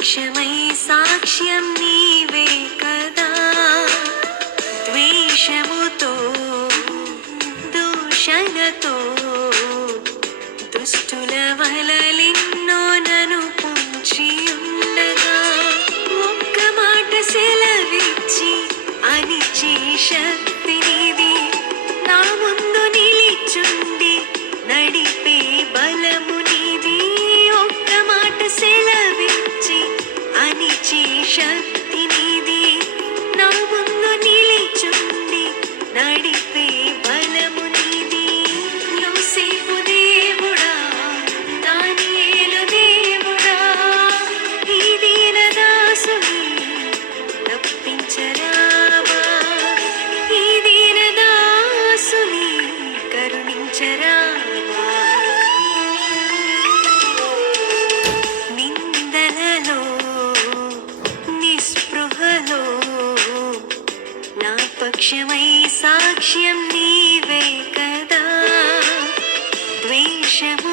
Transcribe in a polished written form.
పక్షమై సాక్ష్యం నీవే కదా. ద్వేషముతో దూషణతో దుష్టుల వలలెన్నో నన్ను పొంచి ఉండగా ఒక్క మాట సెలవిచ్చి అనిచే శక్తి నీది. నా ముందు నిలిచుండి నడిపే బలము నీది. ఒక్క మాట సెలవిచ్చి అనిచే శక్తి నీది. నా ముందు నిలిచుండి నడిపే బలము నీది. యోసేపు దేవుడా, దానియేలు దేవుడా, ఈ దీన దాసుని తప్పించరావా, ఈ దీన దాసుని కరుణించరావా. నిందలలో నిస్పృహలో నా పక్షమై సాక్ష్యం నీవే కదా. ద్వేషము